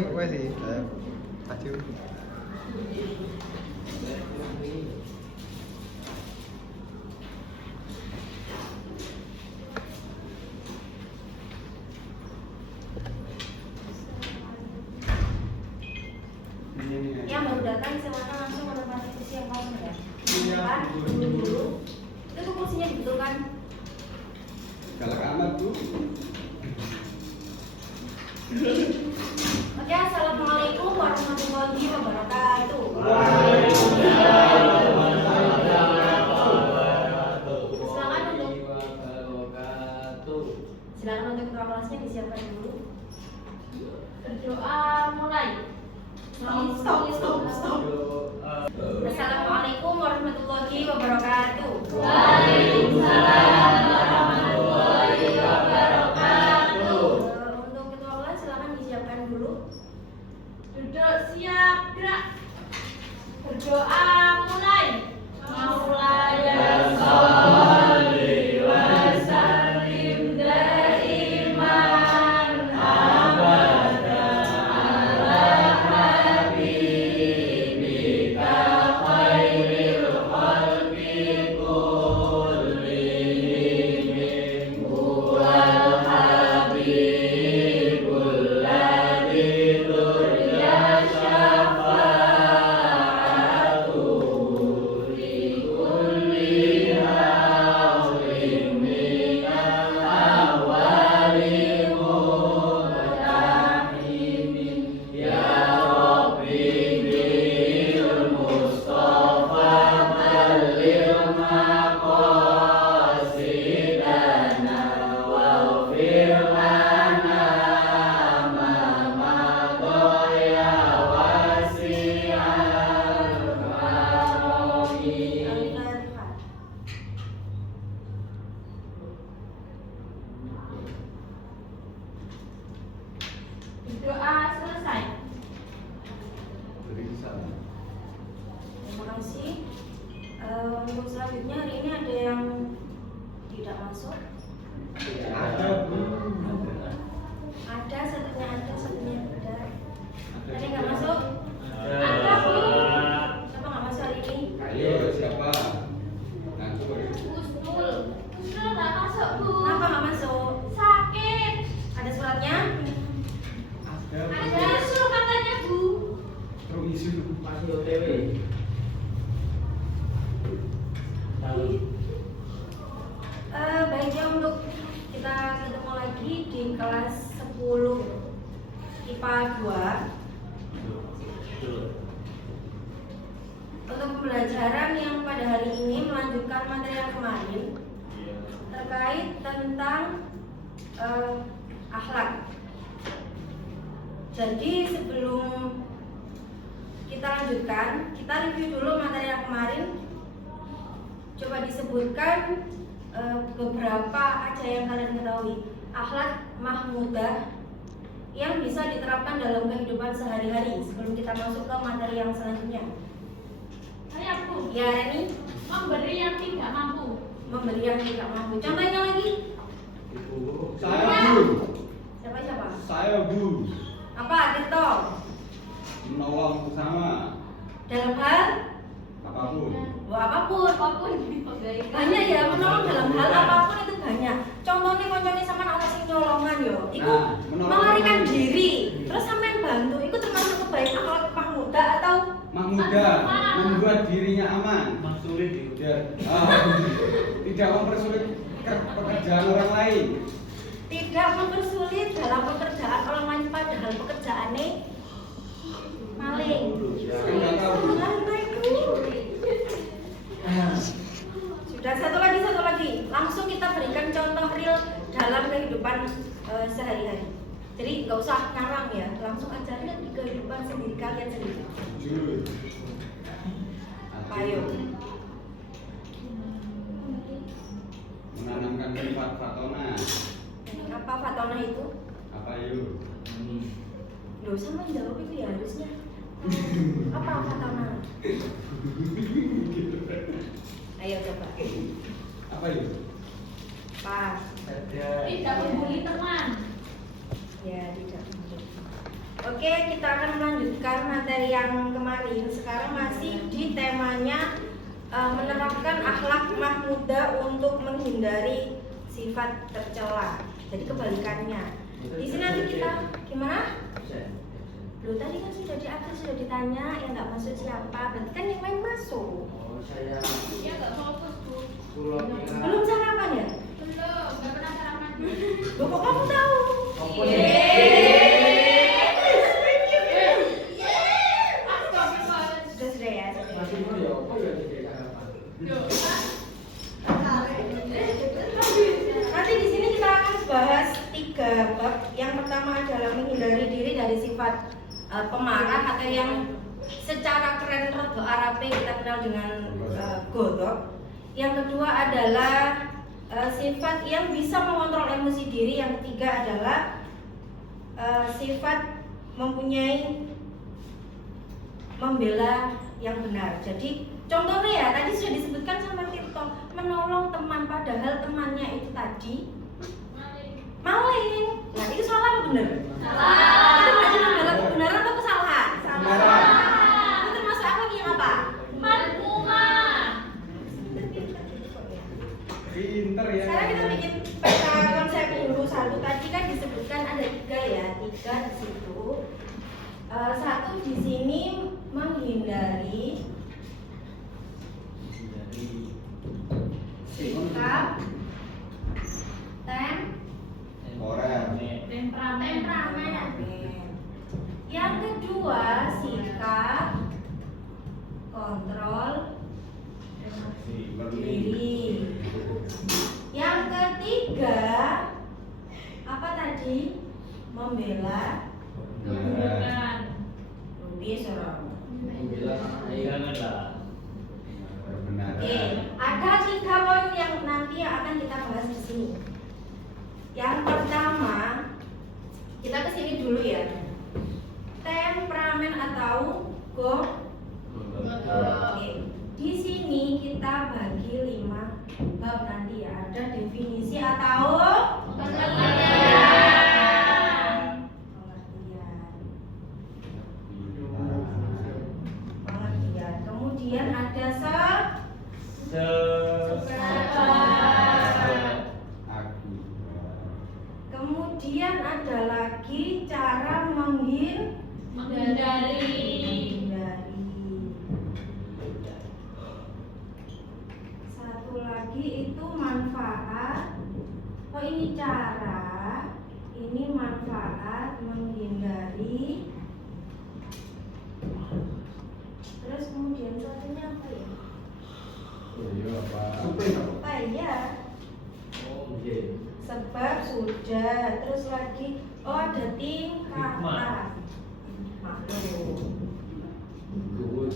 iki wes sih. Maju. Yang baru datang silakan langsung menempati kursi yang kosong ya. Kan dulu itu tuh kursinya dibetulkan. Galak amat Bu. Oke, assalamualaikum warahmatullahi wabarakatuh. Silakan untuk ketua kelasnya disiapkan dulu. Berdoa mulai. Stop. Assalamualaikum warahmatullahi wabarakatuh. Waalaikumsalam warahmatullahi wabarakatuh. Untuk ketua kelas silakan disiapkan dulu. Duduk siap gerak. Berdoa mulai. Maulaya sholli wa sallim daiman abadan ala habibika khairil khalqi kullihim huwal habibul ladzi turja syafa'atuhu li kulli hawlin minal awwali muqtahimin ya Rabbi bil Mustafa ballil maqasidana waghfir lana ma madaya wasi'al karami. Al-Fatihah. Doa selesai. Beri salam. Terima kasih. Untuk selanjutnya hari ini ada yang tidak masuk. Ada Bu. Ada, satunya ada. Tadi nggak masuk? Ada, Bu. Siapa nggak masuk hari ini? Ayo siapa? Ngaku ya. Usnul. Usnul nggak masuk, Bu. Kenapa nggak masuk? Sakit. Ada suratnya? Ada suruh katanya, Bu. Permisi Masih OTW. Baiknya untuk kita ketemu lagi di kelas 10 IPA 2. Untuk pembelajaran yang pada hari ini melanjutkan materi yang kemarin terkait tentang akhlak. Jadi sebelum kita lanjutkan, kita review dulu materi yang kemarin. Coba disebutkan beberapa aja yang kalian ketahui. Akhlak mahmudah yang bisa diterapkan dalam kehidupan sehari-hari sebelum kita masuk ke materi yang selanjutnya. Saya, Bu. Ya, Reni, Memberi yang tidak mampu. memberi yang tidak mampu. Contohnya lagi, Saya Bu. siapa? Saya Bu. Apa, Tirto? Menolong sesama Dalam hal apapun. apapun. Apapun. Banyak ya, menolong dalam hal apapun itu banyak. Contohnya konconnya sama anak sing nyolongan yo. Iku Nah, menolong melarikan orang. diri. Terus sampean bantu, itu termasuk kebaikan akhlak mahmudah atau Mahmuda membuat dirinya aman. Sulit Biar tidak mempersulit pekerjaan orang lain. tidak mempersulit dalam pekerjaan orang lain padahal pekerjaannya maling. Enggak tahu. Sudah, satu lagi. Langsung kita berikan contoh real dalam kehidupan sehari-hari. Jadi nggak usah ngarang ya, langsung aja lihat di kehidupan sendiri kalian sendiri. Jujur. Ayo. Menanamkan sifat fatona. Apa fatona itu? Apa yuk? Loh, sama jawab itu ya harusnya. Apa fatona? Ayo coba. Apa yuk? Pas. Tidak membuli teman. Ya, tidak. Oke, kita akan melanjutkan materi yang kemarin. Sekarang masih di temanya menerapkan akhlak mahmudah untuk menghindari sifat tercela. Jadi kebalikannya. Di sini nanti kita gimana? Loh, tadi kan sudah diatur, sudah ditanya, yang nggak masuk siapa? Berarti kan yang lain masuk. Saya Dia nggak fokus bu. Belum sarapan ya? Belum, nggak pernah sarapan. Loh, kok kamu tahu? Sudah ya. Nanti di sini kita akan bahas 3 bab. Yang pertama adalah menghindari diri dari sifat pemarah atau yang secara keren rodo Arabe kita kenal dengan godok. Yang kedua adalah sifat yang bisa mengontrol emosi diri. Yang ketiga adalah sifat mempunyai membela yang benar. Jadi contohnya ya tadi sudah disebutkan sama Tirto, menolong teman padahal temannya itu tadi maling. Nah itu salah apa benar? Salah. Itu berarti membela kebenaran atau kesalahan? Salah. Itu termasuk akhlak yang apa? Marhumah. Pinter ya. Sekarang kita bikin peta konsep dulu. Satu tadi kan disebutkan ada 3 ya, 3 di situ. Satu di sini menghindari sikap temperamen. Yang kedua sikap kontrol diri. Yang ketiga apa tadi? Membela. Bukan. Bisa. Benar. Oke, ada 3 poin yang nanti akan kita bahas di sini. Yang pertama, kita ke sini dulu ya. Temperamen atau Oke. Di sini kita bagi 5 bab nanti ya. Ada definisi atau pengertian. Kemudian ada kemudian ada lagi cara Menghindari. Satu lagi itu manfaat. Oh ini cara, ini manfaat menghindari. Terus kemudian satunya apa ya? Apa ya? Sebab sudah. Terus lagi, oh ada tingkatan. Maklum. Guru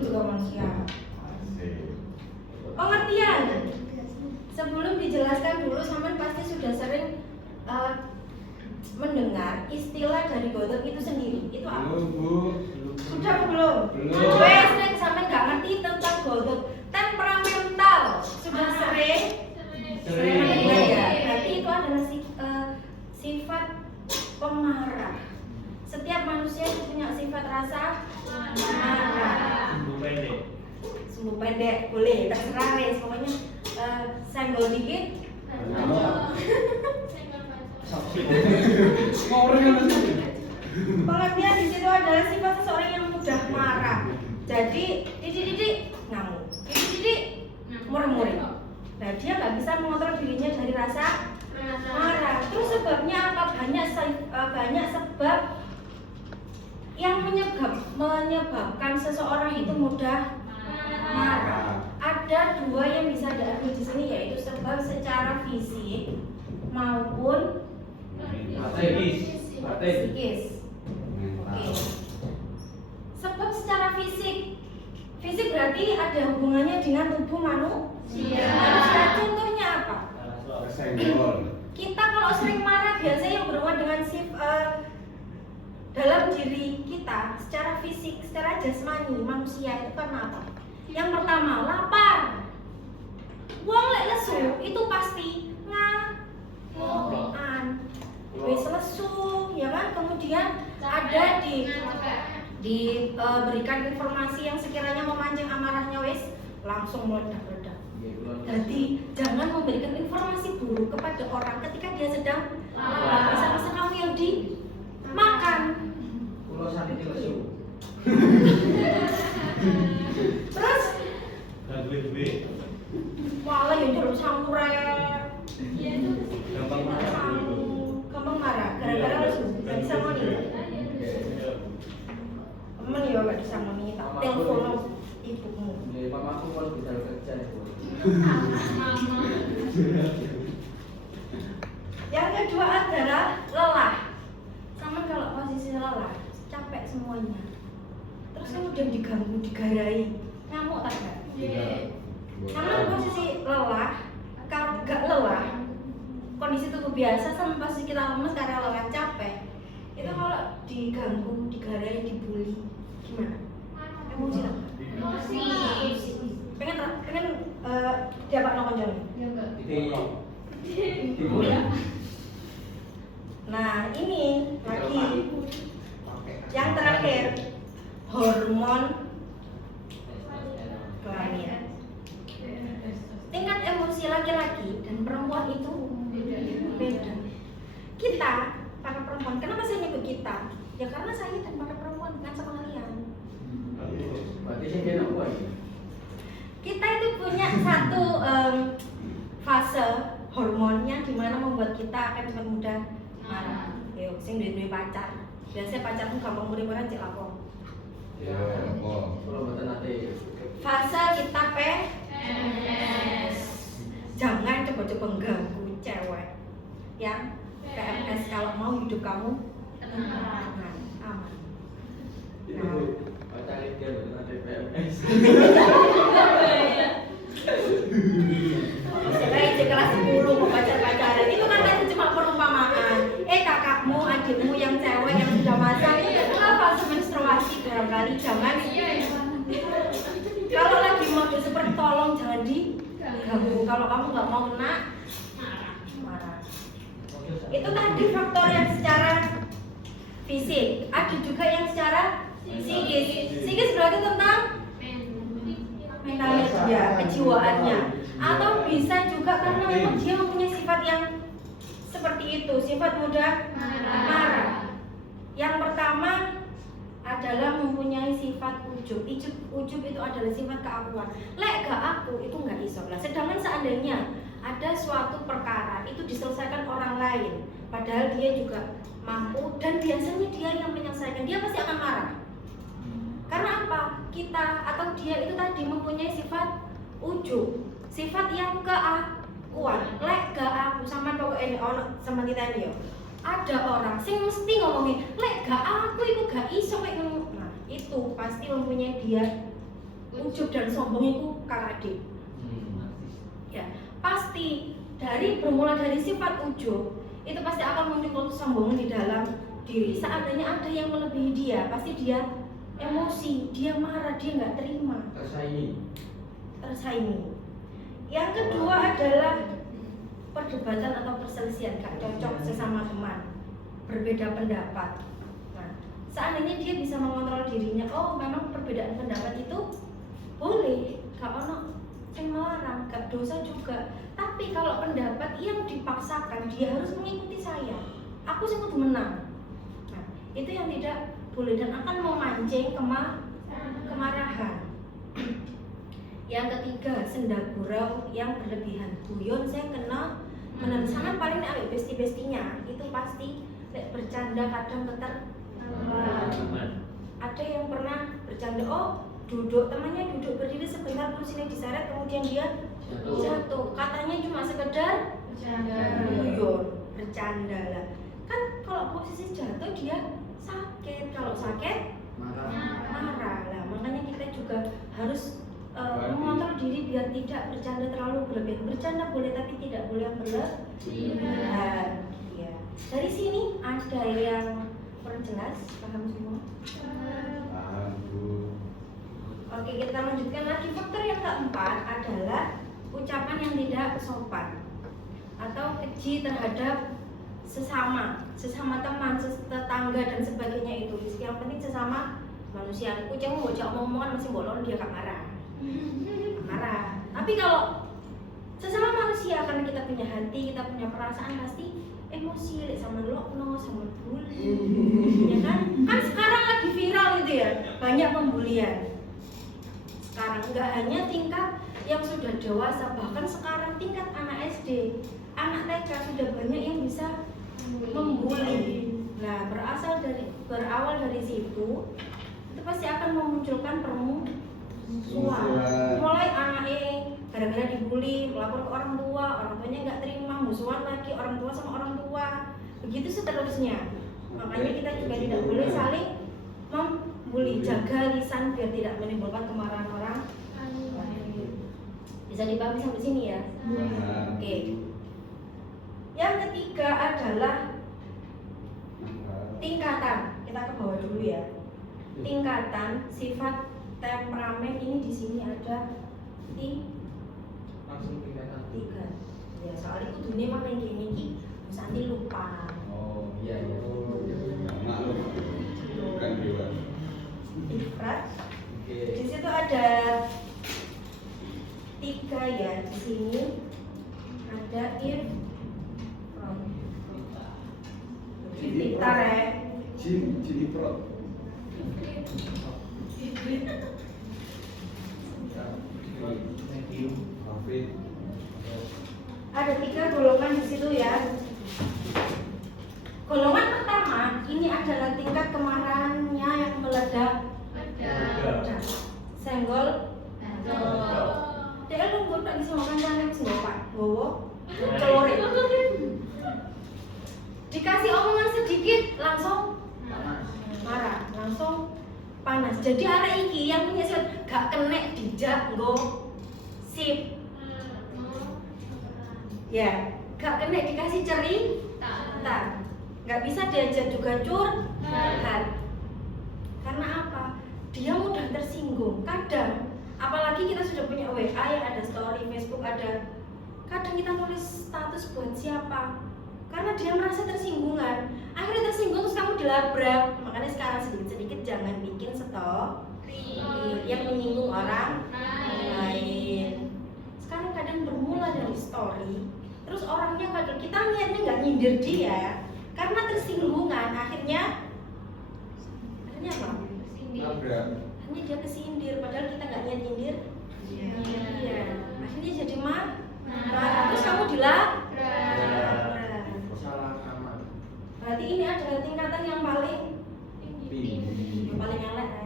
juga manusia. Pengertian. Sebelum dijelaskan dulu, Saman pasti sudah sering mendengar istilah dari godok itu sendiri. Itu apa? Belum, Bu. Sudah apa belum? Belum. Wes, nek sampai nggak ngerti tentang godok. Temperamental sudah sering. Sering. Ya. Berarti itu adalah sifat pemarah. Setiap manusia itu punya sifat rasa marah. Sumbu pendek boleh, terserah wes. Pokoknya senggol dikit. Pengertian di situ adalah sifat seseorang yang mudah marah. Jadi didik ngamuk, didik murmur. Nah dia nggak bisa mengontrol dirinya dari rasa marah. Terus sebabnya apa? Banyak sebab yang menyebabkan seseorang itu mudah marah. Ada 2 yang bisa diambil di sini, yaitu sebab secara fisik maupun psikis. Oke. Sebab secara fisik berarti ada hubungannya dengan tubuh manusia. Contohnya apa? Kesenggol. Kita kalau sering marah biasanya yang berhubungan dengan dalam diri kita secara fisik, secara jasmani manusia itu karena apa? Yang pertama lapar. Wong lek lesu itu pasti ngamukan. Wis lesu, ya kan? kemudian ada diberikan informasi yang sekiranya memancing amarahnya wis langsung meledak-ledak. Jadi jangan memberikan informasi buruk kepada orang ketika dia sedang lapar. Bisa kamu yang dimakan. Pulau sakit lesu. Terus Dan gue malah yang jalur samurai. gampang marah. Gampang marah gara-gara lesu. Gak bisa ngoni. Temen ya gak bisa ngoni. Tak telepon ibumu. Mamaku mau bisa kerja ya. Yang kedua adalah lelah. Sama kalau posisi lelah, capek semuanya. Terus kemudian diganggu, digarai, ngamuk tak gak? Sama posisi lelah, kalau gak lelah, kondisi tubuh biasa sama posisi kita lemes karena lelah capek. Itu kalau diganggu, digarai, dibully, gimana? Emosi tak? Pengen diapa no konjol? Nah ini lagi yang terakhir hormon kelamin. Tingkat emosi laki-laki dan perempuan itu beda. Kita para perempuan, kenapa saya nyebut kita? Ya karena saya dan para perempuan bukan sama kalian. Berarti saya kena apa ya? Kita itu punya satu fase hormon yang dimana membuat kita akan cepat mudah marah. Yuk, sing duwe pacar. Biasanya pacarmu gampang murih-murih cek lapor. Ya, apa? Kalau buatan nanti. Fase kita PMS. Jangan coba-coba ganggu cewek yang PMS kalau mau hidup kamu aman. Itu pacar dia buatan nanti PMS. Misalnya di kelas 10 mau pacar-pacaran itu kan tadi cuma perumpamaan. Kakakmu, adikmu yang cewek yang sudah masak nggak fase menstruasi barangkali jangan. Kalau lagi mode seperti tolong jangan diganggu. Kalau kamu nggak mau kena marah. Itu tadi faktor yang secara fisik. Ada juga yang secara psikis. Psikis berarti tentang mentalnya dia, kejiwaannya. Atau bisa juga karena memang dia mempunyai sifat yang seperti itu, sifat mudah marah. Yang pertama adalah mempunyai sifat ujub. Ujub itu adalah sifat keakuan. Lek gak aku itu nggak iso lah. Sedangkan seandainya ada suatu perkara itu diselesaikan orang lain, padahal dia juga mampu dan biasanya dia yang menyelesaikan, dia pasti akan marah. Karena apa? Kita atau dia itu tadi mempunyai sifat ujub, sifat yang keakuan. Lek gak aku sama pokok ini ono sama kita ini yo. Ada orang sing mesti ngomongin, lek gak aku itu gak iso kayak ngono. Nah, itu pasti mempunyai dia ujub dan sombong itu kakak adik. Ya, pasti bermula dari sifat ujub itu pasti akan muncul kesombongan di dalam diri. Seandainya ada yang melebihi dia, pasti dia emosi, dia marah, dia nggak terima. Tersaingi. Yang kedua adalah perdebatan atau perselisihan, gak cocok sesama teman, berbeda pendapat. Nah, seandainya dia bisa mengontrol dirinya, oh memang perbedaan pendapat itu boleh, gak ono yang melarang, gak dosa juga. Tapi kalau pendapat yang dipaksakan, dia harus mengikuti saya. Aku sih kudu menang. Nah, itu yang tidak boleh dan akan memancing kemarahan. Yang ketiga, senda gurau yang berlebihan. Guyon saya kenal sama paling awet besti-bestinya itu pasti bercanda kadang ada yang pernah bercanda, oh duduk, temannya duduk berdiri sebentar kursinya diseret kemudian dia jatuh. Katanya cuma sekedar guyon, bercanda lah. Kan kalau posisi jatuh dia sakit, kalau sakit marah lah. Makanya kita juga harus mengontrol diri biar tidak bercanda terlalu berlebihan. Bercanda boleh tapi tidak boleh berlebihan. Ya. Dari sini ada yang kurang jelas, paham semua? Paham, Bu. Oke, kita lanjutkan lagi. Faktor yang keempat adalah ucapan yang tidak sopan atau keji terhadap sesama. sesama teman, tetangga dan sebagainya itu. Yang penting sesama manusia. Kucing mau cak omongan masih bolong dia gak marah. Marah. Tapi kalau sesama manusia, karena kita punya hati, kita punya perasaan, pasti emosi sama lokno, sama bully. Ya kan? Kan sekarang lagi viral itu ya, banyak pembulian. Sekarang nggak hanya tingkat yang sudah dewasa, bahkan sekarang tingkat anak SD, anak TK sudah banyak yang bisa membuli. Nah, berawal dari situ, itu pasti akan memunculkan permusuhan. Mulai anaknya gara-gara dibully, melapor ke orang tuanya nggak terima, musuhan lagi orang tua sama orang tua, begitu seterusnya. Makanya kita juga tidak boleh saling membuli, jaga lisan biar tidak menimbulkan kemarahan orang lain. Bisa dipahami sampai sini ya? Oke. Yang ketiga adalah tingkatan. Kita ke bawah dulu ya. Tingkatan sifat temperamen ini di sini ada Langsung tingkatan 3. Ya soalnya itu dunia mana yang gini ki, nanti lupa. Oh iya iya. Maklum. Bukan dewa. Ifrat. Oke. Di situ ada 3 ya. Di sini ada Iftar ya. Jin pro. Thank you. Afid. Ada 3 golongan di situ ya. Golongan pertama ini adalah tingkat kemarahannya yang meledak. Senggol. Dia lu gue tak bisa makan jalan semua pak. Gowo. Celore. Dikasih omongan sedikit langsung marah, langsung panas. Jadi arek iki yang punya sifat gak kenek dijak nggo sip. Ya, gak kena dikasih cerita, gak bisa diajak juga curhat. Karena apa? Dia mudah tersinggung. Kadang, apalagi kita sudah punya WA ya, ada story, Facebook ada. Kadang kita nulis status buat siapa? Karena dia merasa tersinggungan. Akhirnya tersinggung terus kamu dilabrak. Makanya sekarang sedikit-sedikit jangan bikin story yang menyinggung orang lain. Sekarang kadang bermula dari story. Terus orangnya kadang kita niatnya nggak nyindir dia karena tersinggungan, akhirnya apa? Nabrak. Akhirnya dia kesindir, padahal kita nggak niat nyindir. Iya. Akhirnya jadi marah. Terus kamu dilabrak. Salah aman. Berarti ini adalah tingkatan yang paling elek ya.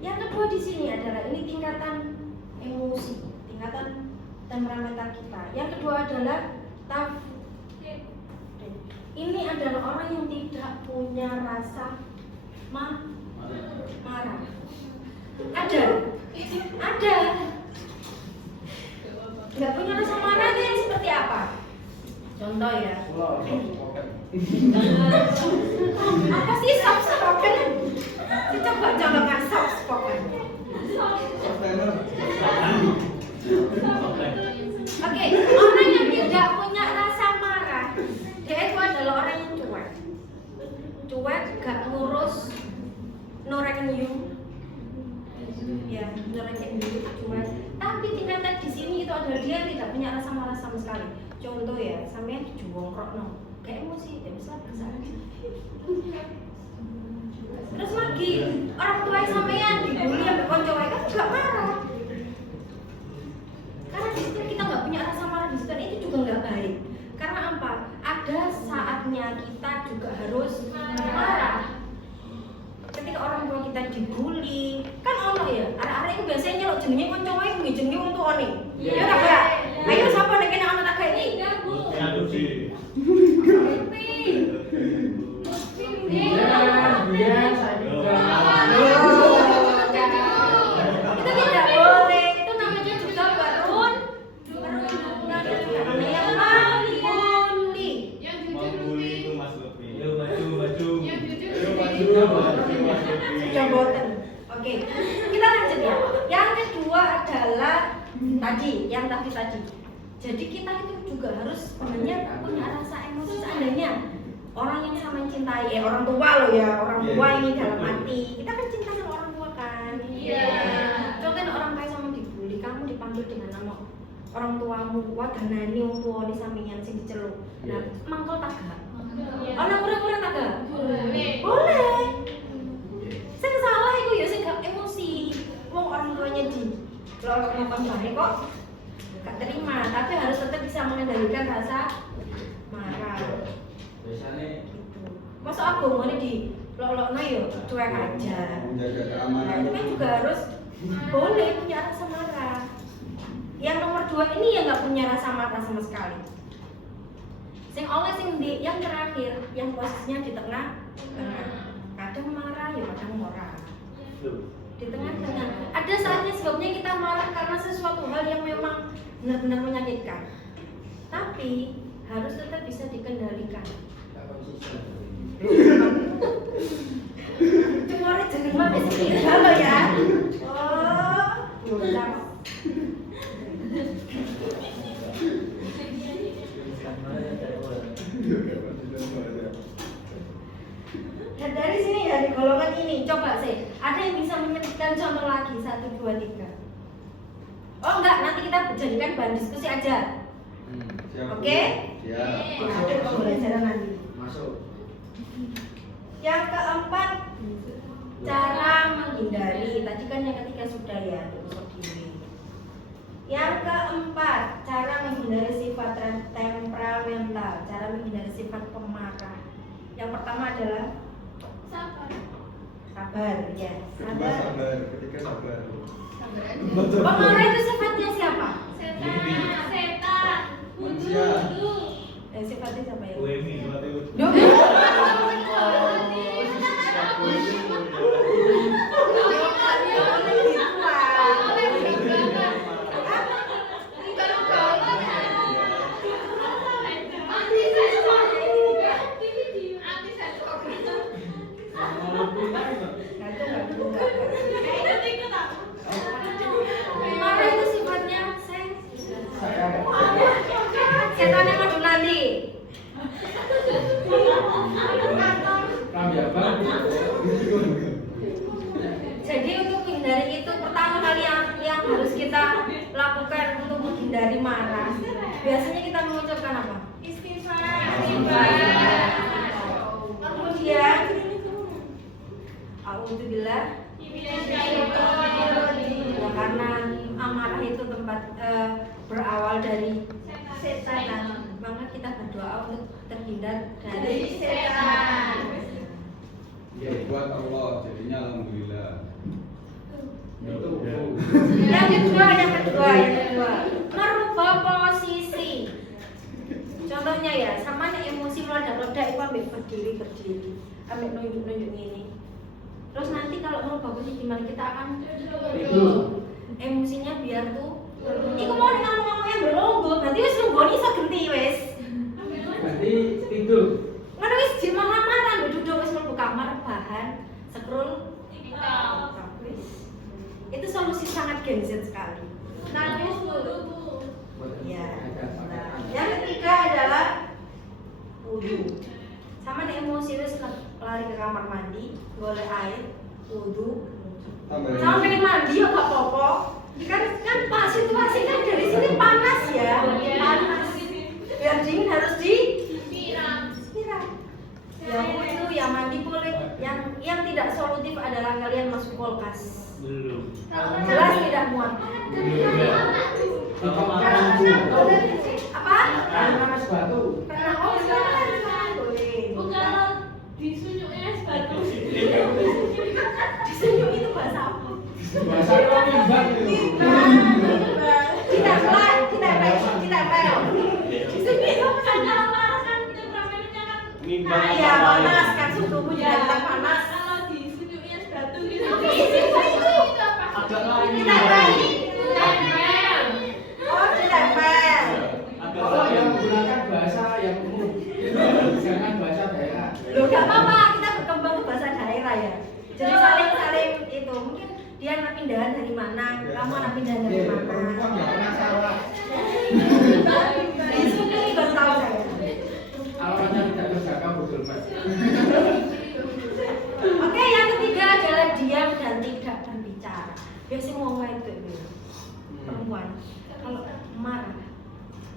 Yang kedua di sini adalah ini tingkatan emosi, tingkatan temperamental kita. Yang kedua adalah ini adalah orang yang tidak punya rasa marah. Ada. Nggak punya rasa marah itu yang seperti apa? Contoh ya. Apa sih soft spoken? Coba contohkan soft spoken. Oke, orang yang tidak punya rasa marah, dia itu adalah orang yang cuek, gak ngurus, no revenue, ya, no revenue, cuek. Tapi tingkatan di sini itu adalah dia tidak punya rasa marah sama sekali. Contoh ya, sampean dijuwongkrok no, kayak emosi, dia bisa bahasa. Terus lagi orang tua sampean dibully sampai konco kan gak marah. Karena di situ kita nggak punya rasa marah di situ, itu juga nggak baik. Karena apa? Ada saatnya kita juga harus marah. Ketika orang tua kita dibully, kan ono ya. Arek-arek itu biasanya nyelok jenenge konco wae kuwi jenenge wong tuane. Ya ora gak? Ayo sapa nek kene ana tak gawe iki? Itu tidak boleh. Itu namanya juga sudah boten. Oke, kita lanjut ya. Yang kedua adalah tadi. Jadi kita itu juga harus sebenarnya punya rasa emosi. Seandainya orang yang sama cintai, orang tua lo ya, orang tua Iya. ini dalam hati. Kita kan cinta sama orang tua kan. Iya. Contohnya orang kaya sama dibully, kamu dipanggil dengan nama orang tuamu, wadanani wong tua di sampingan sing diceluk. Nah, mangkel tak gak? Ana kurang-kurang tak gak? Boleh. Sing salah iku ya sing gak emosi. Wong orang tuanya di lolokno kancane kok gak terima, tapi harus tetap bisa mengendalikan rasa marah. Biasanya Masa aku ngene di lolokno yo cuek aja. Menjaga Nah, keamanan. itu kan juga harus boleh punya rasa marah. Yang nomor 2 ini ya nggak punya rasa marah sama sekali. Sing oleh sing di yang terakhir, yang posisinya di tengah, kadang marah ya kadang ora. Di tengah-tengah. Ada saatnya sebabnya kita marah karena sesuatu hal yang memang benar-benar menyakitkan. Tapi harus tetap bisa dikendalikan. tak konsisten. Cuma jeneng mah wis beda lho ya. Oh, bocah. Dan dari sini ya di golongan ini coba sih. Ada yang bisa menyebutkan contoh lagi 1 2 3. Oh enggak, nanti kita jadikan bahan diskusi aja. Siap, Bu. Oke? Siap. Ada pembelajaran nanti. Masuk. Yang keempat, cara menghindari. Tadi kan yang ketiga sudah ya, episode ini. Yang keempat, cara menghindari sifat temperamental, cara menghindari sifat pemarah. Yang pertama adalah sabar, ya. Kedua sabar, ketiga sabar. Pemarah itu sifatnya siapa? Setan. Manusia. Sifatnya siapa ya? UMI, Mateo. Duh. Marah itu sifatnya setan yang madu nanti. Rambiabang. Jadi untuk menghindari itu pertama kali yang harus kita lakukan untuk menghindari marah. Biasanya kita mengucapkan apa? Kemudian Alhamdulillah. Ya, karena amarah itu tempat berawal dari setan. Maka kita berdoa untuk terhindar dari setan. Buat Allah, jadinya alhamdulillah. Itu. Yang kedua, merubah posisi. Contohnya ya, sama nih emosi meledak-ledak itu ambil berdiri, ambil nunjuk ini. Terus nanti kalau merubah posisi gimana kita akan emosinya biar tuh. Iku mau ngomong-ngomongnya berlonggo, berarti wis lunggoni iso genti wis. Berarti tidur. Ngono wis di marah-marah duduk wis mlebu kamar bahan scroll wis. Itu solusi sangat Gen Z sekali. Ya. Nah, yang ketiga adalah wudu. Sama nih emosi wis lari ke kamar mandi, golek air, wudu. Sama pengen mandi ya gak apa-apa. Kan pas situasi kan dari sini panas ya, panas. Biar dingin harus disiram. Yang itu yang mandi boleh. Yang tidak solutif adalah kalian masuk kulkas. Belum. Jelas tidak muat. Apa? Karena es batu. Karena boleh. Disenyum itu bahasa apa? Bahasa Romimbang itu. Kita disenyum itu Nimbang ya apa panas kan suhu tubuh juga tetap panas. Agak lain. Kita balik. Oh, ditempel. Agak Kalau yang lain. menggunakan bahasa yang umum, jangan bahasa daerah. Loh, gak apa-apa, kita berkembang ke bahasa daerah ya. Jadi saling itu. Mungkin dia anak pindahan dari mana, kamu anak pindahan dari Perempuan nggak mana. pernah salah. Ini baru tahu saya. Kalau anda tidak terjaga betul Oke, yang ketiga adalah diam dan tidak berbicara. Biasanya ngomong itu perempuan kalau marah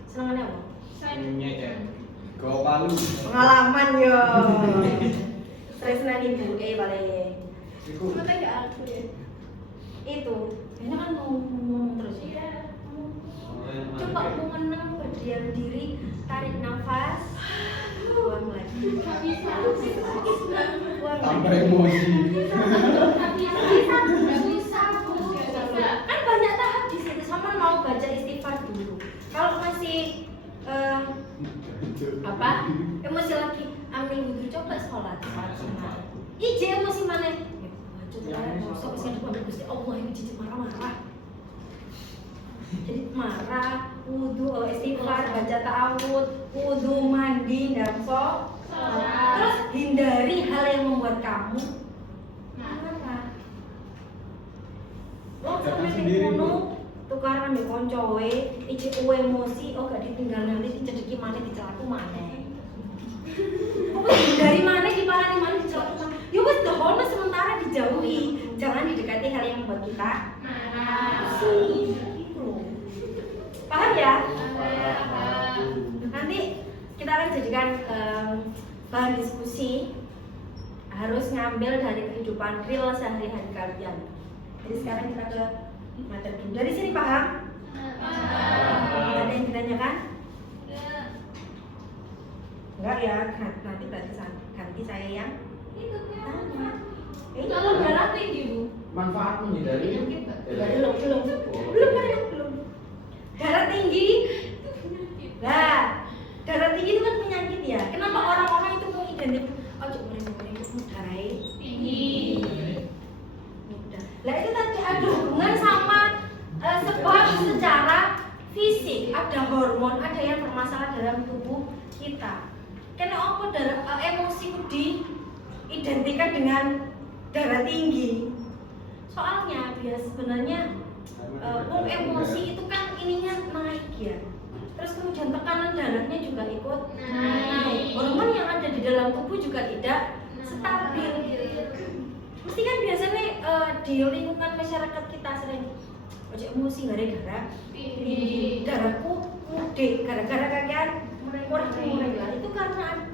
senangannya apa? Nyecek. Go palu. Pengalaman yo. Stres nani ibu paling. Iku. Itu ini kan ngomong terus ya. Coba mengenang, berdiam diri, tarik nafas, buang lagi. Buang Tambah lagi. emosi. Kan banyak tahap di situ. Sama mau baca istighfar dulu. Kalau masih emosi lagi, ambil wudhu, coba sholat. Ije emosi mana? Coba sih depan Gusti Allah ini cici marah-marah. Jadi marah, wudhu, istighfar, baca ta'awud, wudhu, mandi, dan terus hindari hal yang membuat kamu marah. Lo sampai di gunung, tukaran di koncowe, iji emosi, oh gak ditinggal nanti dicedeki mana, dicelaku mana. Pokoknya hindari mana, diparani mana, dicelaku mana. Ya wes dohono sementara dijauhi, jangan didekati hal yang membuat kita marah. Paham ya? Nanti kita akan jadikan bahan diskusi, harus ngambil dari kehidupan real sehari-hari kalian. Jadi sekarang kita ke materi dulu. Dari sini paham? Ada yang ditanyakan? Enggak ya, nanti ganti saya yang tanya. Kalau darah tinggi Bu. Manfaat menghindari Belum. Darah tinggi. Nah, darah tinggi itu kan penyakit ya. Kenapa orang-orang itu mengidentifikasi darah Tinggi. mudah. Lah itu tadi ada hubungan sama sebab secara fisik, ada hormon, ada yang bermasalah dalam tubuh kita. Karena apa emosi itu diidentikan dengan darah tinggi. Soalnya sebenarnya emosi itu kan ininya naik ya. Terus kemudian tekanan darahnya juga ikut naik. Hormon yang ada di dalam tubuh juga tidak stabil. Mesti kan biasanya di lingkungan masyarakat kita sering emosi gara-gara darahku mudik, gara-gara kalian mulai itu karena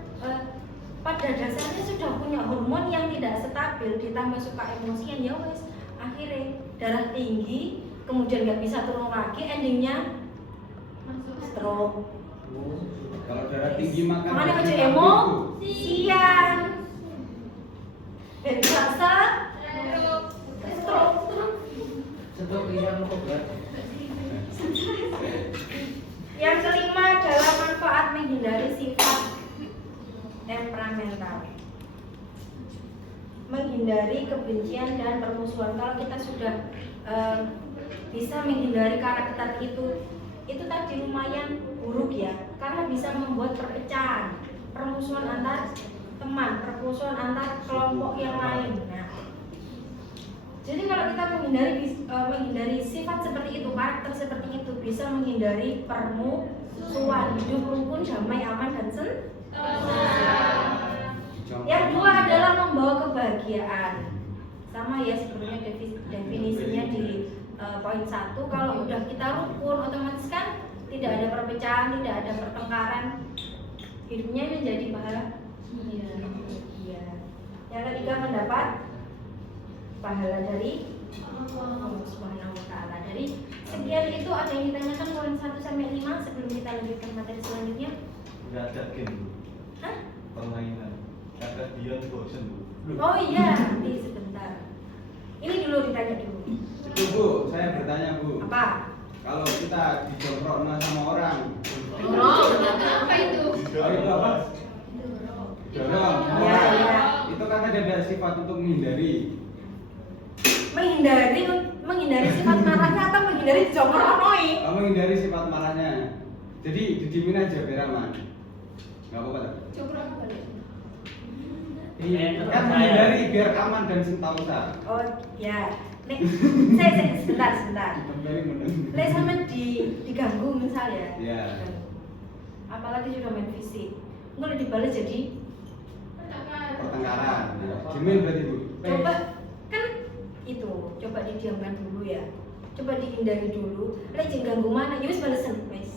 pada dasarnya sudah punya hormon yang tidak stabil, ditambah suka emosian, ya wes akhirnya darah tinggi, kemudian nggak bisa turun lagi, endingnya stroke. Kalau darah tinggi makan. Makanya aja emosian. Dan bisa stroke. yang obat. Yang kelima adalah manfaat menghindari sifat temperamental. Menghindari kebencian dan permusuhan. Kalau kita sudah bisa menghindari karakter itu tadi lumayan buruk ya, karena bisa membuat perpecahan, permusuhan antar teman, permusuhan antar kelompok yang lain. Nah, jadi kalau kita menghindari sifat seperti itu, karakter seperti itu, bisa menghindari permusuhan, hidup rukun, damai, aman dan sentosa. Yang dua adalah membawa kebahagiaan. Sama ya sebenarnya definisinya di poin 1. Kalau udah kita rukun, otomatis kan tidak ada perpecahan, tidak ada pertengkaran, hidupnya menjadi bahagia. Yang ketiga mendapat pahala dari Allah Subhanahu wa taala. Dari sekian itu ada yang ditanyakan poin 1 sampai 5 sebelum kita lanjutkan materi selanjutnya. Nggak ada game Bu. Hah? Permainan. Ada Dion bosen Bu. Oh iya, nanti sebentar. Ini dulu ditanya dulu. Itu Bu, saya bertanya Bu. Apa? Kalau kita dijongkrokno sama orang, Apa itu? itu apa? Dorong. Ya, ya. Itu kan ada sifat untuk menghindari. Menghindari sifat marahnya atau menghindari dijongkroknoi? Menghindari sifat marahnya. Jadi didimin aja biar aman. Enggak apa-apa. Kan menghindari biar aman dan sentosa. Oh ya. Nek, saya sebentar. Ditempeli meneng. Lek sama diganggu misal ya. Ya. Apalagi sudah main fisik. Enggak dibalas jadi pertengkaran. Nah, diemin berarti Bu. Coba kan itu, coba didiamkan dulu ya. Coba dihindari dulu. Lek jeng ganggu mana? Ya wis balesen wis.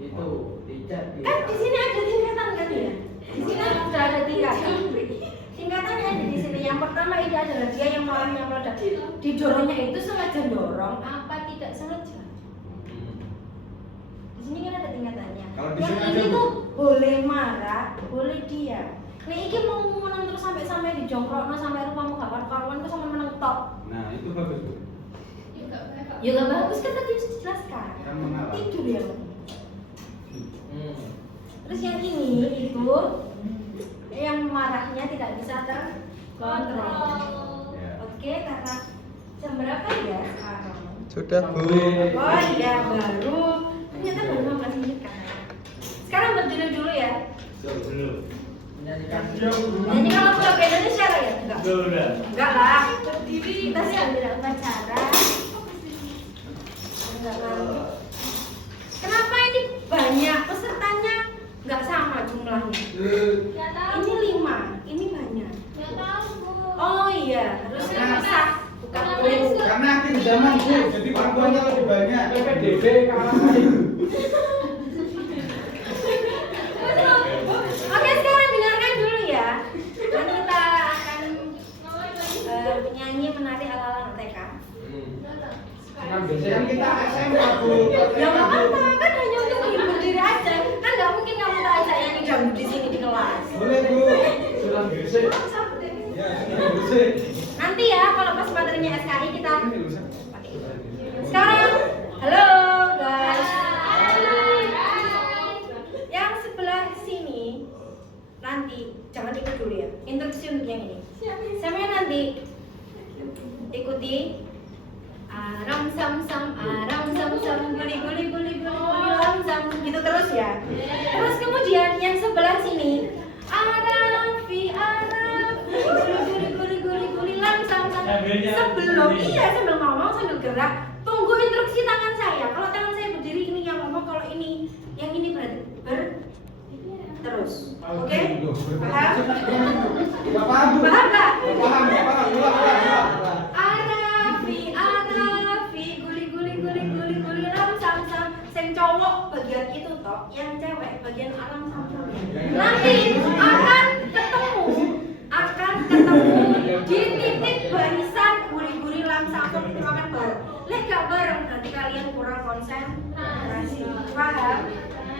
Itu dicat Kan di sini ada tingkatan kan ya? Di sini sudah ada tingkatan. Tingkatannya ada di sini. Yang pertama ini adalah dia yang malamnya meledak. Didorongnya itu sengaja dorong apa tidak sengaja? Di sini kan ada tingkatannya. Kalau di Yang sini ini ada, Bu. tuh boleh marah, boleh diam. Nah, ini mau menang terus sampai dijongkrokno sampai rupamu gak karuan tuh sampai menang top. Nah, itu bagus Bu. Ya gak bagus kan tadi sudah dijelaskan. Kan mengalah. Tidur ya. Terus yang ini itu yang marahnya tidak bisa terkontrol. Ya. Oke, karena jam berapa ya sekarang? Sudah Bu. Oh iya baru, ternyata baru 15 menit kan. Sekarang berdiri dulu ya. Belum. menyanyikan Nyanyi kalau lagu Indonesia lah ya? Enggak. Udah. Enggak lah. Berdiri kita sih ambil upacara. Enggak mau. Kenapa ini banyak pesertanya? Enggak sama jumlahnya. Nggak tahu. Ini 5, ini banyak. Nggak tahu, Bu. Oh iya, harusnya pisah. Bukan Oh, karena akhir zaman Bu, jadi orang tuanya lebih banyak. PPDB kalah. Oke, sekarang dengarkan dulu ya. Nanti kita akan menyanyi menari ala-ala TK. Nah, biasanya kan kita SMA Bu. Ya nggak apa-apa, kan hanya untuk menghibur diri aja. Kan nggak mungkin kamu tak ajak nyanyi dangdut di sini di kelas. Boleh Bu. Sudah bersih. Ya, sudah bersih. Nanti ya, kalau pas materinya SKI kita Ini bisa. pakai. Sekarang, halo guys. Yang sebelah sini nanti jangan ikut dulu ya. Instruksi untuk yang ini. Sampai nanti ikuti aram sam sam guli guli guli lam sam gitu terus ya. Terus kemudian yang sebelah sini aram fi aram guli lam sam sam. Sebelum ngomong sambil gerak tunggu instruksi tangan saya. Kalau tangan saya berdiri ini yang ngomong, kalau ini yang ini berarti terus. Oke? Paham? Enggak paham Bu. Paham nggak? Nggak paham, nggak paham. Ulang. Arafi guli lam sam sam. Sing cowok bagian itu toh, yang cewek bagian alam sam sam. Nanti akan ketemu di titik barisan guli lam sam sam itu akan bareng. Lek gak bareng berarti kalian kurang konsentrasi. Paham?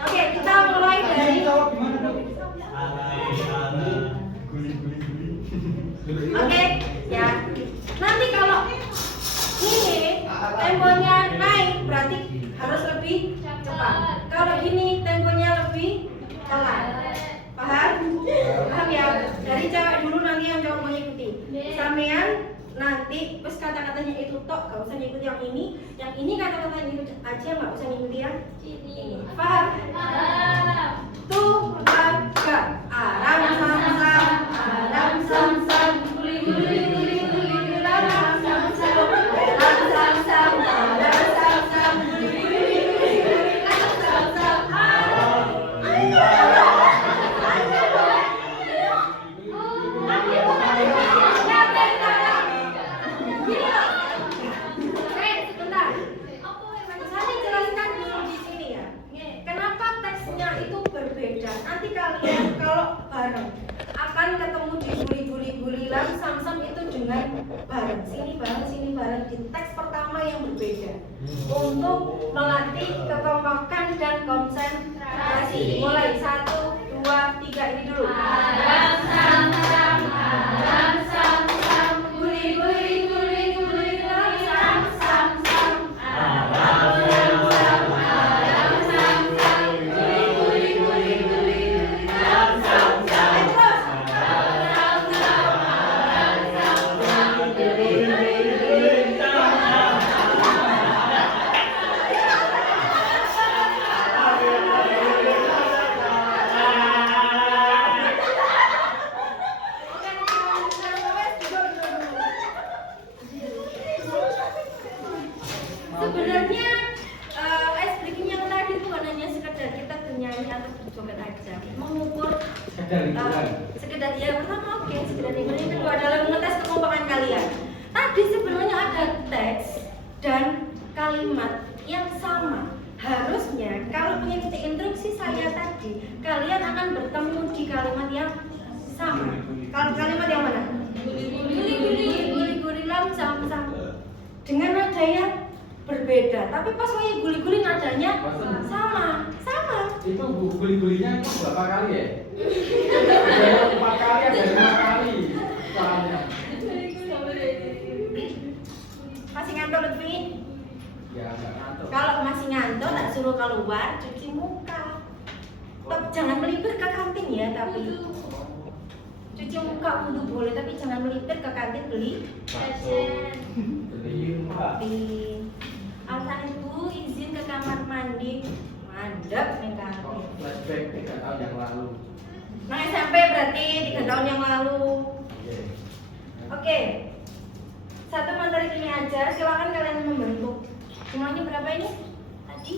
Oke, kita mulai dari Jawab gimana Bu? Oke, ya. Nanti kalau ini temponya naik berarti harus lebih cepat. Kalau gini temponya lebih pelan. Paham? Paham ya? Dari cewek dulu nanti yang cowok mengikuti. Sampean nanti terus kata-katanya itu tok, gak usah ngikuti yang ini. Yang ini kata-katanya itu aja, gak usah ngikuti yang ini. Paham? Tuh, tiga. Aram sam sam, guli lam sam sam, lam sam sam, aram sam sam, guli lam sam sam. Sebentar. Saya jelaskan dulu di sini ya. Kenapa teksnya itu berbeda? Nanti kalian kalau bareng akan ketemu di guli lam sam sam itu dengan bareng sini bareng di teks pertama yang berbeda untuk melatih kekompakan dan konsentrasi. Mulai 1, 2, 3 ini dulu. Aram sam sam guli lam sam sam. Sebenarnya ice breaking yang tadi bukan hanya sekedar kita bernyanyi atau berjoget aja, mengukur Sekedar hiburan. sekedar ya pertama teks dan kalimat yang sama. Harusnya kalau mengikuti instruksi saya tadi, kalian akan bertemu di kalimat yang sama. Kalau kalimat yang mana? Guli-guli lam-sam. Dengan nada yang berbeda, tapi pas saya guli-guli nadanya sama. Itu guli-gulinya itu berapa kali ya? Ada 4 kali, ada 5 kali soalnya. Masih ngantuk Lutfi? Ya nggak ngantuk. Kalau masih ngantuk tak suruh keluar cuci muka. Jangan melipir ke kantin ya, tapi cuci muka wudhu boleh, tapi jangan melipir ke kantin beli kopi. Alasan ibu izin ke kamar mandi, mandek nih kan. Flashback 3 tahun yang lalu. Nah SMP berarti 3 tahun yang lalu. Oke, satu materi ini aja, silakan kalian membentuk. Jumlahnya berapa ini? Tadi?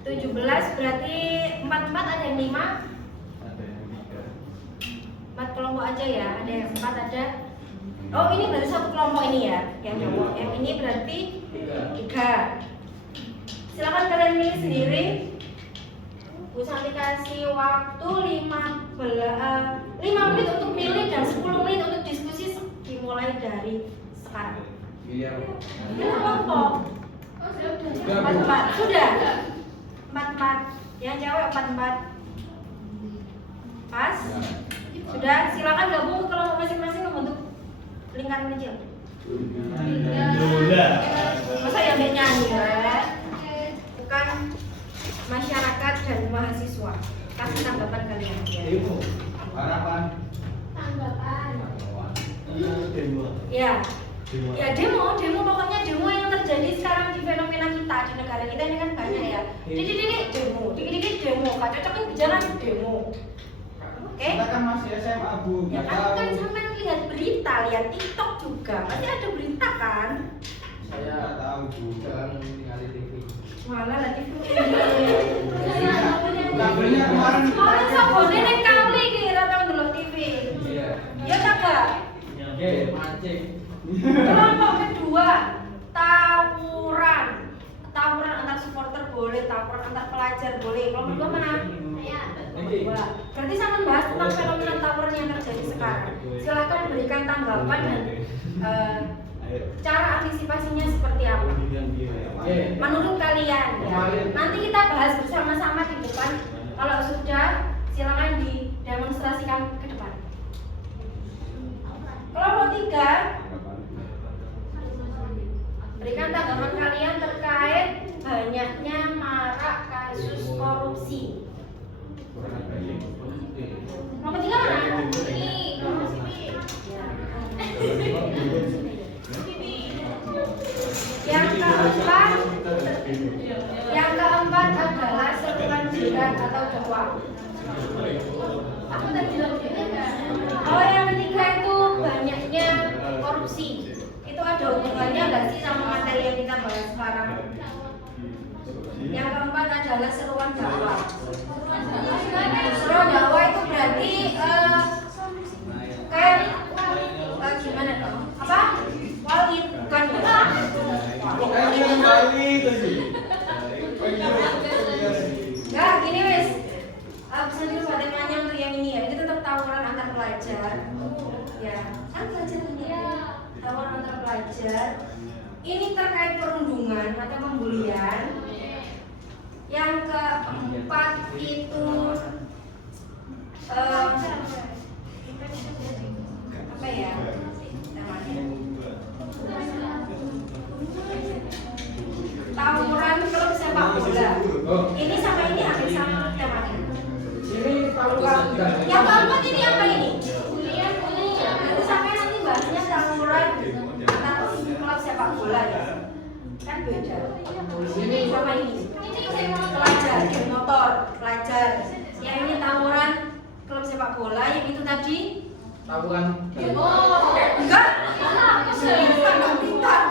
17 berarti 4 ada yang 5. Ada yang 3. 4 kelompok aja ya, ada yang 4 ada. Oh ini berarti satu kelompok ini ya, yang cowok. Yang ini berarti 3. Silakan kalian milih sendiri. Bu Santi kasih waktu 5 menit untuk milih dan 10 menit untuk diskusi dimulai dari sekarang. Iya. Ini kelompok. 4 sudah. 4 yang cewek 4. Pas. Sudah, silakan gabung ke kelompok masing-masing membentuk lingkaran kecil. Masa yang dia nyanyi ya? Bukan masyarakat dan mahasiswa. Kasih tanggapan kalian ya. Ibu, harapan. Tanggapan. Ya. Ya demo pokoknya demo yang terjadi sekarang di fenomena kita di negara kita ini kan banyak ya. Dikit-dikit demo, Kak Cocok kan bicara demo. Oke? Kita kan masih SMA, Bu. Ya Nggak kamu tahu. kan sampai lihat berita, lihat TikTok juga. Pasti ada berita kan? Saya Nggak tahu, Bu. jangan tinggali TV. Malah lagi Kabelnya kemarin. Orang sabone ning kali kira tau ndelok TV. Iya. Ya tak gak? Oke, mancing. Kelompok kedua, tawuran. Tawuran antar supporter boleh, tawuran antar pelajar boleh. Kelompok kedua mana? Kelompok kedua. Berarti saya membahas tentang fenomena tawuran yang terjadi sekarang. Silakan berikan tanggapan dan cara antisipasinya seperti apa. Oke. Menurut kalian ya. Nanti kita bahas bersama-sama di depan. Kalau sudah, silakan didemonstrasikan ke depan. Kelompok 3, berikan tanggapan kalian terkait banyaknya marak kasus korupsi. Kelompok 3 mana? Ini kelompok sini. Yang keempat adalah seruan jiran atau dakwah. Apa tadi bilang? Oh, yang ketiga itu banyaknya korupsi. Itu ada hubungannya nggak sih sama materi yang kita bahas sekarang? Yang keempat adalah seruan dakwah. Seruan dakwah itu berarti kayak gimana tuh? Apa? Walid bukan Enggak, gini wes. Bisa dulu temanya untuk yang ini ya. Ini tetap tawuran antar pelajar. Ya, kan pelajar ini ya. Tawuran antar pelajar. Ini terkait perundungan atau pembulian. Yang keempat itu apa ya? Tawuran klub sepak bola. Ini sama ini hampir sama temanya. Ini tawuran. Yang keempat ini apa ini? Nanti sampai nanti bahasnya tawuran antar klub sepak bola ya. Kan beda. Ini sama ini. Pelajar, geng motor, pelajar. Yang ini tawuran klub sepak bola, yang itu tadi Tawuran. enggak. Enggak pintar.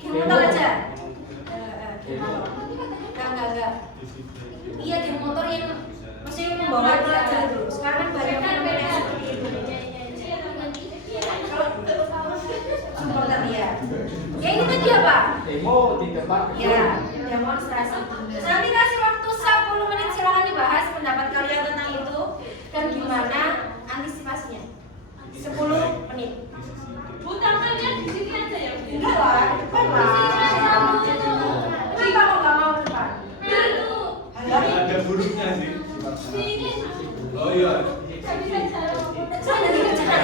Geng motor aja. Enggak. Iya geng motor yang maksudnya membawa pelajar dulu. Sekarang kan banyak iya. Saya dari kerjaan.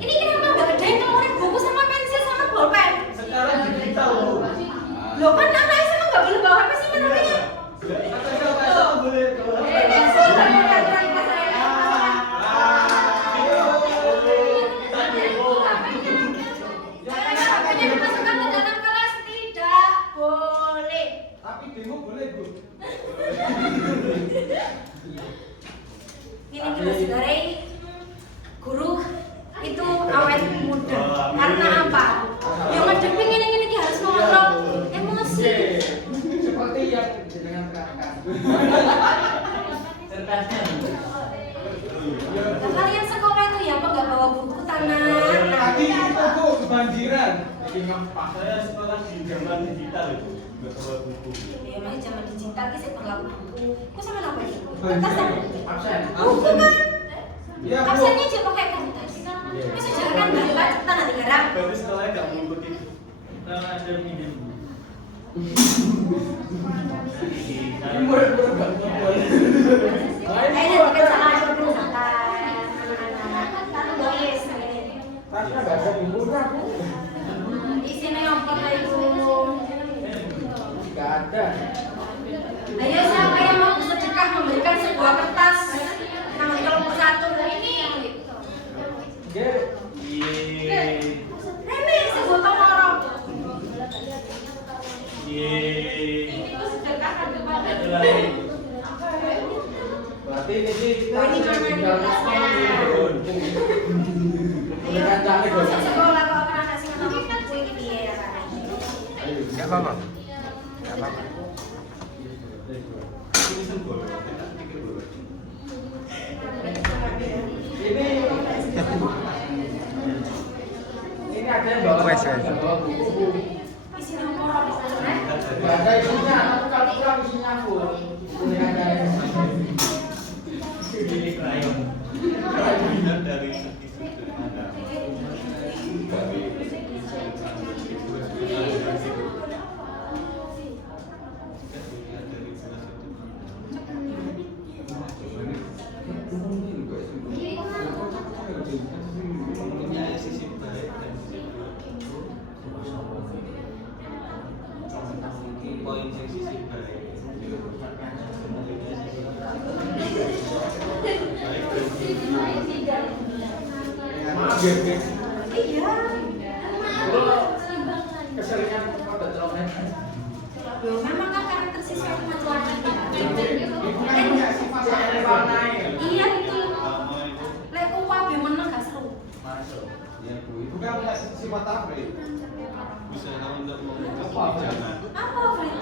Ini kenapa nggak ada yang ngeluarin buku sama pensil sama bolpen? Sekarang digital Bu. Loh kan anak SMA nggak boleh bawa apa sih namanya? Boleh. Hanya dimasukkan ke dalam kelas tidak boleh. Tapi demo boleh, Bu. Ini kita sebagai guru itu awet muda. Karena apa? Yang ngadepin ini harus mengontrol emosi. Seperti yang dengan terangkan. Nah, kalian sekolah itu ya apa nggak bawa buku tanah? Tadi itu Bu kebanjiran. Saya sekolah di zaman digital itu, nggak bawa buku. Ya masih zaman digital sih saya bawa buku. Kok sama apa itu? Banjir. Kertas kan? Absen. Buku kan? Iya, Bu. Absennya aja pakai kertas. Masa jangan baca tanah di garang. Berarti sekolahnya nggak mau begitu. Kalau ada minum. Ini murid-murid gak boleh. Kayaknya bukan salah satu santai. Anak-anak tulis ini. Tasnya gak ada bukunya, Bu. Di sini yang pernah itu. Gak ada. Ayo siapa yang mau bersedekah memberikan sebuah kertas nama kelompok 1 ini? Oke. Ini sebotol lorong. Ini Sedekahkan kepada Berarti ini Oh, ini jangan tinggal kertasnya. Dengan cantik Masuk dong. sekolah kalau kena kasih nama buku ini piye ya kan? Enggak apa-apa. ini sembol. Ini ada yang bawa Wes, bawa buku. Isi nomor Gak ada isinya, tapi kalau kurang isinya full. Boleh ada yang Ini krayon. Krayon dari segi sederhana. Punya sisi baik dan sisi buruk. Poin sisi baik. maaf ya, Bu. Iya. Keseringan pada celoknya. Loh, memang kan karakter siswa itu macam-macam. Iya betul. Lek UAB menang gak seru. Ya, Bu. Itu kan punya sifat tafrid. Usaha untuk membuka Apa? kebijakan. Apa Fred?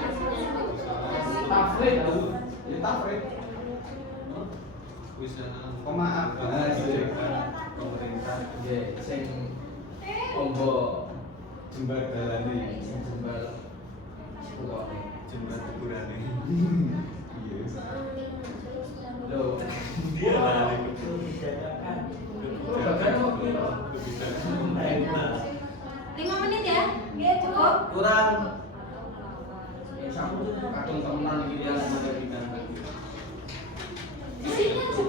Tafrid, Bu. Ya tafrid. Usaha Pemaaf. kebijakan pemerintah. Nggih, sing ombo Jembatalane. jembal sekolah. Jumlah teguran ini. Iya. Loh, Dia lah kebijakan kebijakan pemerintah. 5 menit ya? Iya cukup. Kurang. kadung temenan iki yang menjadikan. Di sini aja.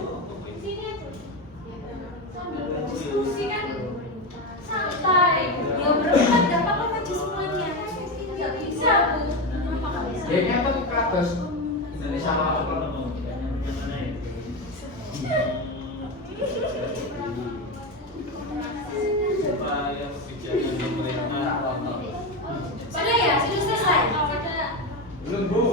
Di sini aja. Sambil berdiskusi kan santai. Ya berempat gak apa-apa maju semuanya. Nggak bisa, Bu. Kenapa gak bisa? Kayaknya tuh kados Indonesia apa? Supaya kebijakan pemerintah Sudah ya? Sudah selesai? Belum, Bu.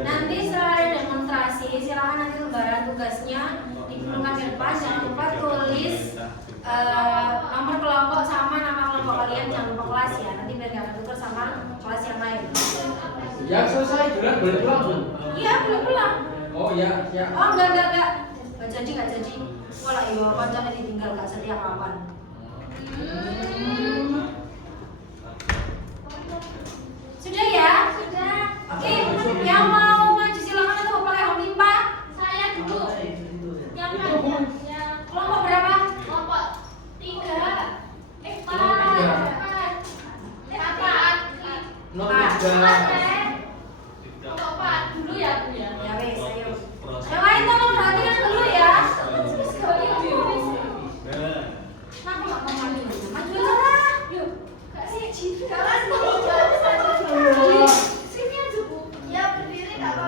Nanti setelah ada demonstrasi, silakan nanti lembaran tugasnya dikumpulkan ke depan. Jangan lupa tulis nomor kelompok sama nama kelompok kalian. Jangan lupa kelas ya. Nanti biar gak ketukar sama kelas yang lain. Yang selesai bulan boleh pulang, Bu. Iya, belum pulang. Oh ya, ya. Oh enggak. Gak jadi. Kalau iya, koncone ditinggal gak setia kawan. Sudah ya? Sudah. Oke, yang mau maju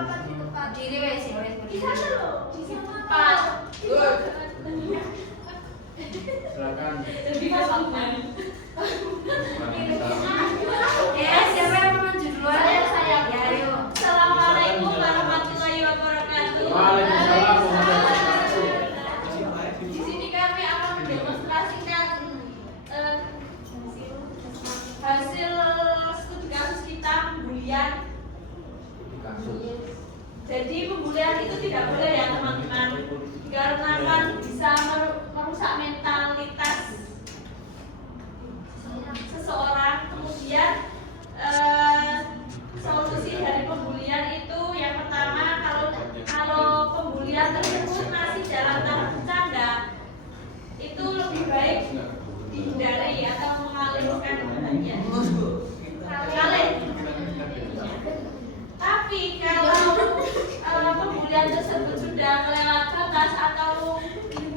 Apa di tempat? Diri wes ya wes. Di sana loh, di tempat. Silakan. Jadi masalahnya. Ya, siapa yang mau maju duluan? Saya. Ya, ayo. Assalamualaikum warahmatullahi wabarakatuh. Waalaikumsalam warahmatullahi wabarakatuh. Di sini kami akan mendemonstrasikan hasil studi kasus kita pembulian. Jadi pembulian itu tidak boleh ya teman-teman, dikarenakan bisa merusak mentalitas seseorang. Kemudian solusi dari pembulian itu yang pertama, kalau pembulian tersebut masih dalam tahap bercanda, itu lebih baik dihindari atau mengalihkan perhatian. Tapi kalau pembulian tersebut sudah melewat batas atau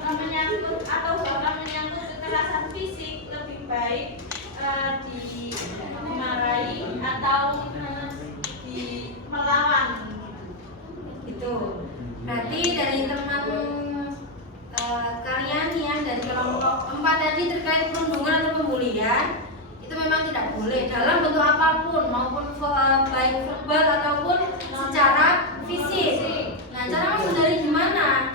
menyangkut atau bahkan menyangkut kekerasan fisik, lebih baik dimarahi atau melawan. Itu. Berarti dari teman kalian yang dari kelompok 4 tadi terkait perundungan atau pembulian, itu memang tidak boleh dalam bentuk apapun, maupun baik verbal ataupun secara fisik. Nah, cara menghindari gimana?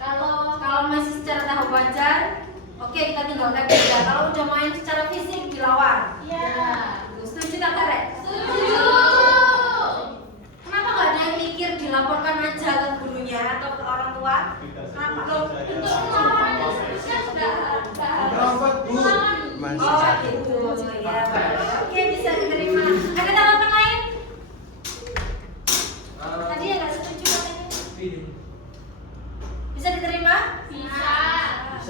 Kalau masih secara tahap wajar, oke, kita tinggalkan saja. Kalau udah main secara fisik, dilawan. Ya. Setuju tak Kak Rek? Setuju. Kenapa nggak ada yang mikir dilaporkan aja ke gurunya atau ke orang tua? Kenapa? Untuk melawan seharusnya sudah melawan. Oh gitu, ya. Oke, bisa diterima. Ada tanggapan lain? Tadi yang nggak setuju katanya. Bisa diterima? Bisa.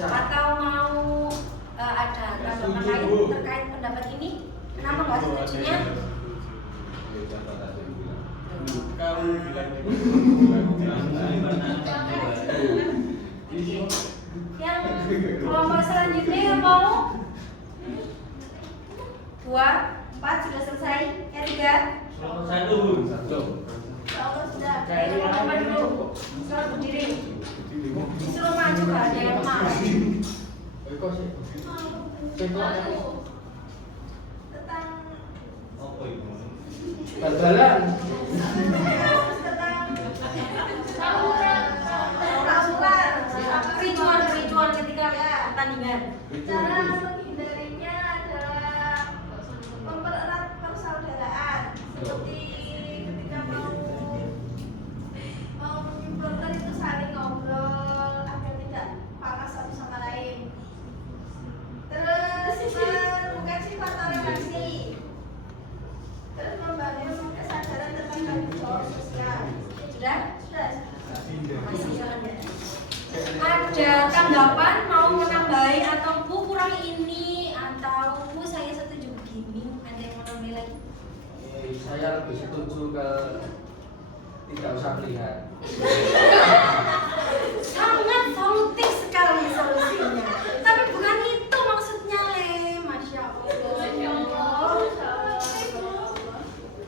Atau mau ada tanggapan lain terkait pendapat ini? Kenapa nggak setujunya? Kamu bilang Yang kelompok selanjutnya yang mau 2, 4 sudah selesai. Yang 3 satu. kalau sudah yang pertama dulu suruh berdiri, disuruh maju gak ada yang mau. Tentang Apa itu? Bal-balan. Kericuan ketika pertandingan. Cara menghindarinya adalah mempererat persaudaraan, seperti ketika mau supporter itu saling ngobrol agar tidak panas satu sama lain. Terus bukan sifat toleransi. Terus membangun kesadaran tentang tanggung jawab sosial. Sudah? Sudah. Masih jalan ya? Ada tanggapan mau menambahi atau Bu kurang ini atau Bu saya setuju begini, ada yang mau nambahin lagi? Saya lebih setuju ke tidak usah melihat. Sangat solutif sekali solusinya. Tapi bukan itu maksudnya Le, masya Allah.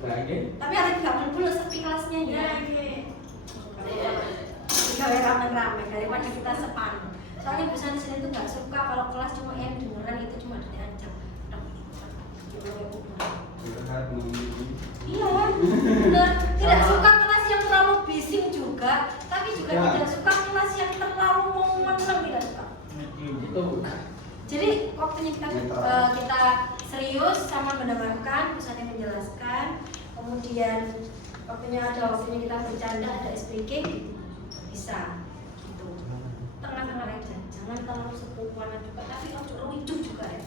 Baik. Tapi ada 30 sepi kelasnya ya. Gawe ramen-ramen daripada kita sepan. Soalnya Bu Sani sini tuh nggak suka kalau kelas cuma yang dengeran itu cuma diancam. Iya, benar. Tidak suka kelas yang terlalu bising juga, tapi juga Ya. tidak suka kelas yang terlalu momen, tidak suka. Itu Jadi waktunya kita serius sama mendengarkan, pesannya menjelaskan, kemudian waktunya kita bercanda, ada SPG, bisa gitu. Tengah-tengah aja, jangan terlalu sepupuan juga, tapi harus lucu juga ya.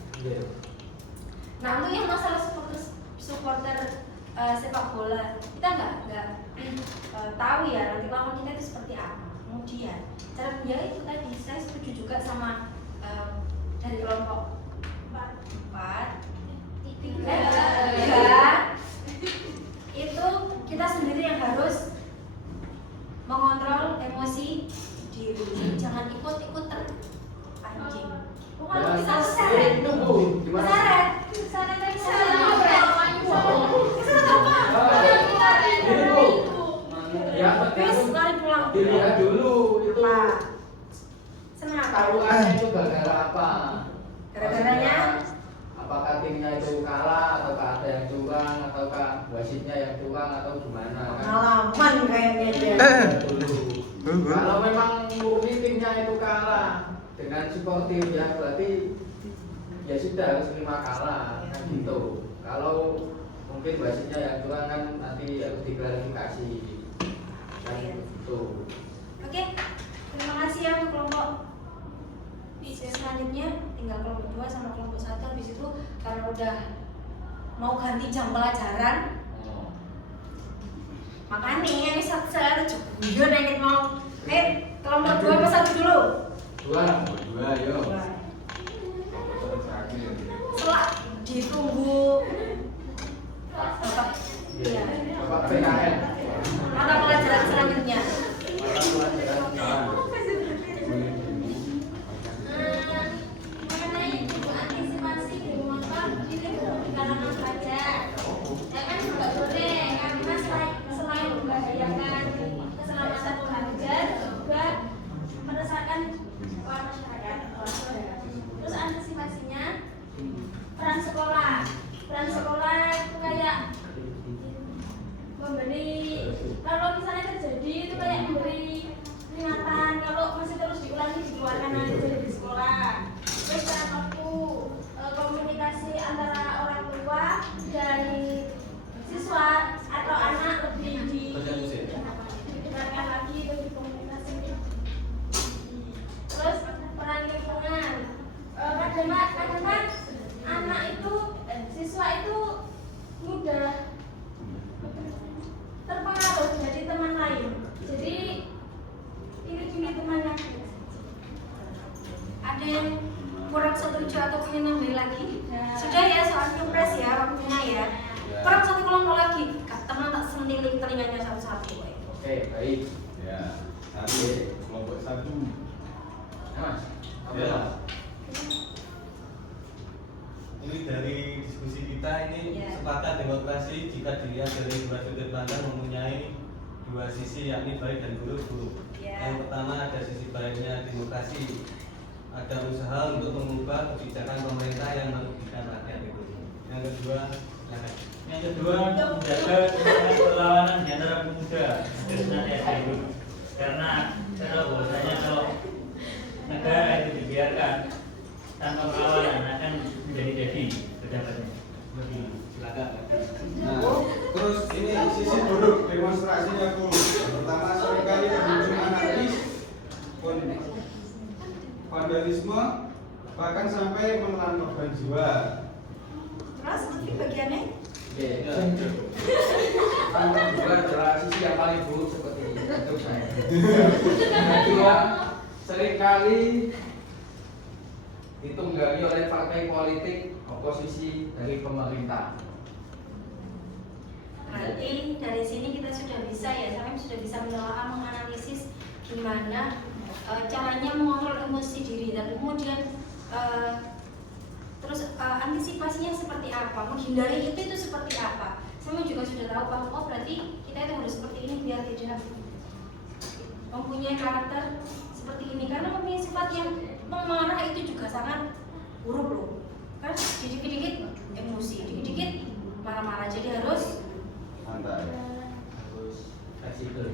Nah untuk yang masalah supporter sepak bola, kita nggak tahu ya nanti lawan kita itu seperti apa. Kemudian cara menjaga itu tadi, saya setuju juga sama dari kelompok 4, 3, itu kita sendiri yang harus mengontrol emosi diri, jangan ikut-ikutan anjing. Bukan bisa seret, Bu, gimana? seret lagi seret apa? ketaruhannya itu gara-gara apa? Gara-garanya? Apakah timnya itu kalah ataukah ada yang curang ataukah wasitnya yang curang atau gimana? Pengalaman kayaknya dia. Kalau memang murni timnya itu kalah dengan sportif ya berarti ya sudah harus terima kalah kan gitu. Kalau mungkin wasitnya yang curang kan nanti harus diklarifikasi kan gitu. Oke, terima kasih ya untuk kelompok. Selanjutnya tinggal kelompok 2 sama kelompok 1. Habis itu karena udah mau ganti jam pelajaran, makanya ini saya juga nengit mau. Kelompok 2 apa 1 dulu? 2 yo. Setelah ditunggu Bapak, ya, Bapak PKN. mata pelajaran selanjutnya. Mengenai antisipasi di motor ini di kalangan pelajar, ya kan juga boleh karena selain membahayakan keselamatan pelajar juga meresahkan masyarakat. Terus antisipasinya peran sekolah itu kayak memberi, kalau misalnya terjadi itu kayak memberi peringatan kalau masih terus diulangi dikeluarkan aja dari sekolah. Terus cara waktu komunikasi antara orang tua dan siswa atau anak lebih didengarkan lagi itu dikomunikasi. Terus peran lingkungan, kadang-kadang anak itu siswa itu mudah terpengaruh dari teman lain. Jadi pilih temannya. Ada yang kurang setuju atau ingin nambah lagi? Sudah ya, soal pilpres ya waktunya ya. Kurang satu kelompok lagi. Teman tak sentilik telinganya satu-satu. Oke, baik. Ya, nanti kelompok 1. Mas, Ya. Ini dari diskusi kita ini Ya. sepakat demokrasi jika dilihat dari dua sudut pandang mempunyai dua sisi yakni baik dan buruk. Ya. Yang pertama ada sisi baiknya demokrasi, ada usaha untuk mengubah kebijakan pemerintah yang merugikan rakyat itu. Yang kedua, menjaga perlawanan di antara pemuda dan SDU. Karena bahwasanya kalau negara itu dibiarkan tanpa perlawanan akan menjadi pendapatnya. Silakan. Nah, terus ini sisi buruk demonstrasinya pun. Pertama seringkali berujung anarkis, vandalisme, bahkan sampai menelan korban jiwa. Terus ini bagiannya? oke. Yang kedua adalah sisi yang paling buruk seperti ini untuk saya. Yang kedua, seringkali ditunggangi oleh partai politik oposisi dari pemerintah. Berarti dari sini kita sudah bisa ya, saya sudah bisa menelaah, menganalisis gimana caranya mengontrol emosi diri dan kemudian terus antisipasinya seperti apa, menghindari itu seperti apa. Saya juga sudah tahu bahwa oh berarti kita itu harus seperti ini biar tidak mempunyai karakter seperti ini, karena mempunyai sifat yang memarah itu juga sangat buruk loh. Kan dikit-dikit emosi, dikit-dikit marah-marah, jadi harus Santai Terus fleksibel.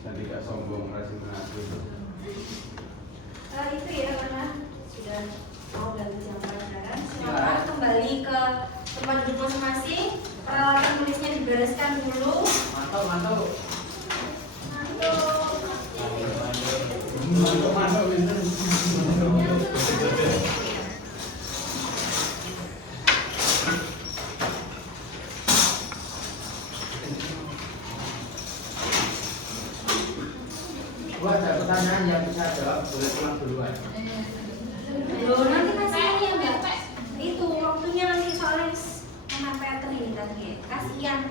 dan tidak sombong, rajin mengatur. itu ya karena sudah mau ganti jam pelajaran. Silakan kembali ke tempat duduk masing-masing. Peralatan tulisnya dibereskan dulu. Mantap, mantap. Gua ada pertanyaan yang bisa jawab, boleh pulang duluan. Loh, nanti masih ini ya Mbak. Itu waktunya nanti soalnya sama pattern ini tadi. Kasihan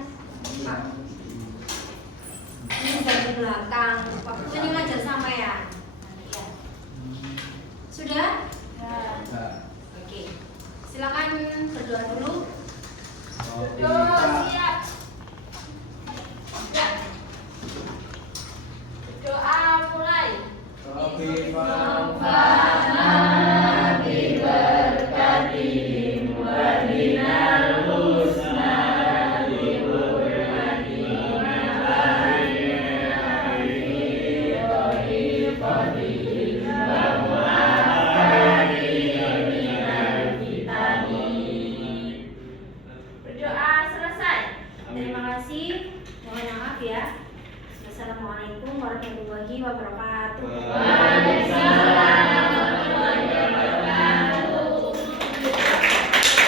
Pak. Ini dari belakang. Waktunya ngajar sampean. Ya. Sudah? Nah, Oke. Silakan berdoa dulu. Siap. Ya. Doa mulai. Oke, Pak. kasih. Mohon maaf ya. Wassalamualaikum warahmatullahi wabarakatuh. Waalaikumsalam.